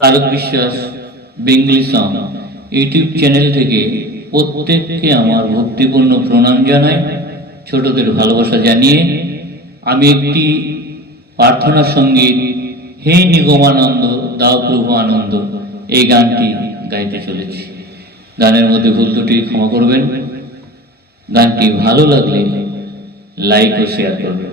তারক বিশ্বাস, Bengali song YouTube channel থেকে প্রত্যেককে আমার ভক্তিপূর্ণ প্রণাম জানাই, ছোটদের ভালোবাসা জানিয়ে আমি একটি প্রার্থনা সংগীত, হে নিগমানন্দ, দাও প্রভু আনন্দ, এই গানটি গাইতে চলেছি। গানের মধ্যে ভুল দুটি ক্ষমা করবেন। গানটি ভালো লাগলে লাইক ও শেয়ার করবেন।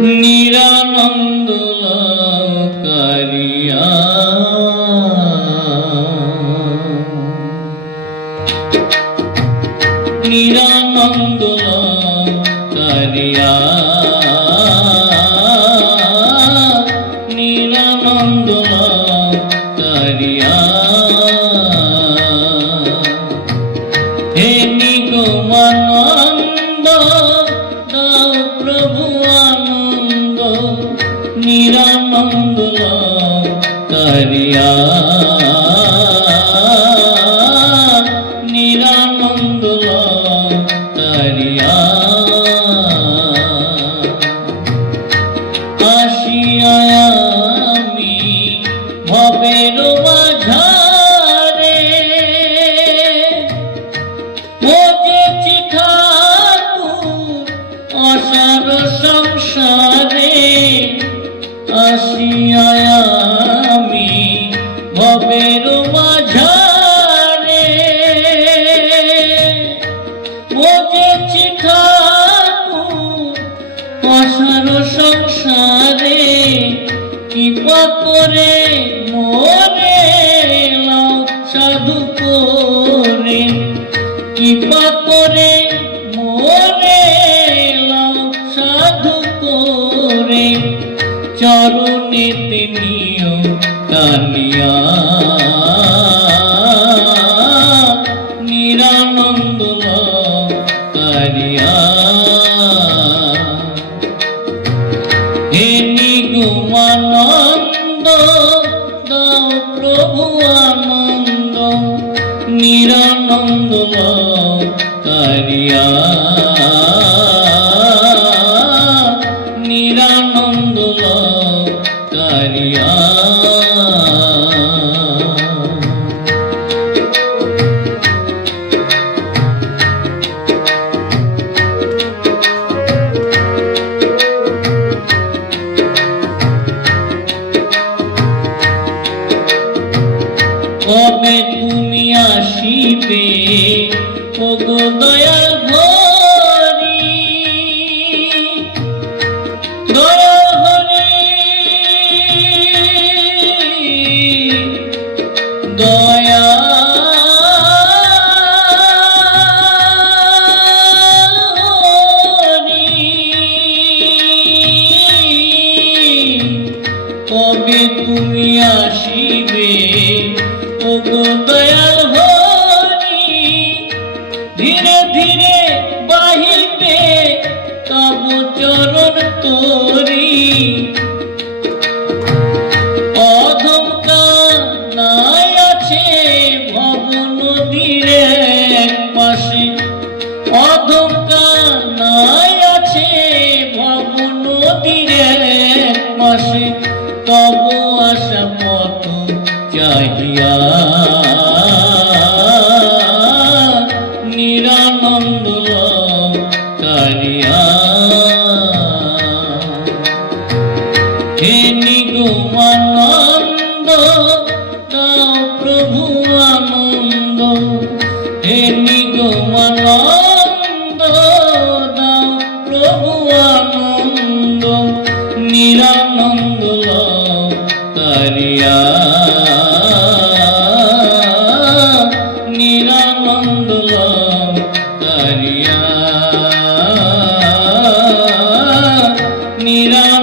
নিরানন্দ কারিয়া নিরানন্দ কারিয়া নিরানন্দ কারিয়া হে নিগমানন্দ প্রভু নিরানন্দ কারিয়া করে মোরে সাধু করে। কৃপা করে মোরে সাধু করে। চরণেতে নিয় টানিয়া নিরানন্দ কারিয়া হে নিগমানন্দ দাও প্রভু আনন্দ নিরানন্দ কারিয়া ওগো অধম কানায় আছে ভব নদীর পাশে। তব আশা পথ চাহিয়া নিরানন্দ কারিয়া হে নিগমানন্দ, দাও প্রভু আনন্দ। হে নিগমানন্দ নিরানন্দ